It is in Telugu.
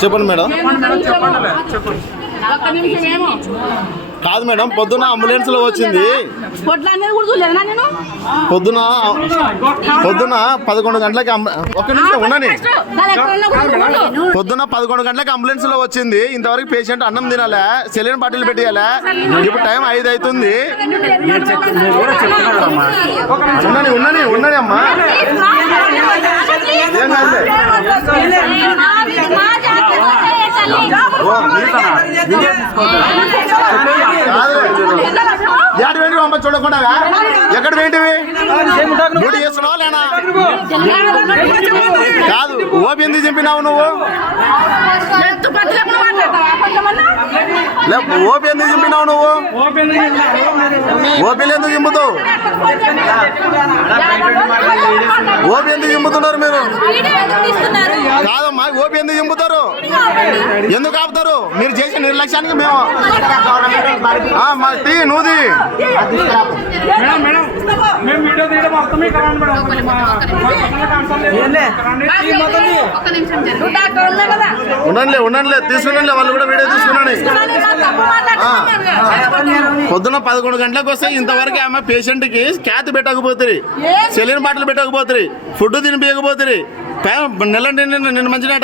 చెప్పండి మేడం. ఒక్క నిమిషం ఏమో కాదు మేడం పొద్దున అంబులెన్స్లో వచ్చింది. పొట్ల అనేది కూడా చూడలేనా నేను? పొద్దున పొద్దున పదకొండు గంటలకి ఒక్క నిమిషం ఉండని. పొద్దున పదకొండు గంటలకు అంబులెన్స్లో వచ్చింది. ఇంతవరకు పేషెంట్ అన్నం తినాలే? సెలిన్ బాటిల్ పెట్టియాలే? ఇప్పుడు టైం ఐదు అవుతుంది ఉండని ఉండని ఉండని అమ్మా. ఏం కాదులే. అమ్మ చూడకుండా ఎక్కడ వేంటివి డ్యూటీ చేస్తున్నావా లేనా? కాదు ఓపి ఎందుకు చంపినావు నువ్వు? ఓపి ఎందుకు చంపినావు నువ్వు? ఓపీలు ఎందుకు చింపుతావు? ఓపి ఎందుకు చింపుతున్నారు మీరు? కాదమ్మా ఓపి ఎందుకు చింపుతారు ఎందుకు ఆపుతారు? మీరు చేసే నిర్లక్ష్యానికి మేము ఆ, మా టీ నూది ఉండండి ఉండండి తీసుకురండి వాళ్ళు కూడా వీడియో తీసుకున్నాను పొద్దున పదకొండు గంటలకు వస్తే ఇంతవరకు ఆమె పేషెంట్కి క్యాత్ పెట్టకపోతుంది సెలిన్ బాటిల్ పెట్టకపోతుంది ఫుడ్ తినిపించకపోతుంది నెల నిన్న నిన్న మంచిగా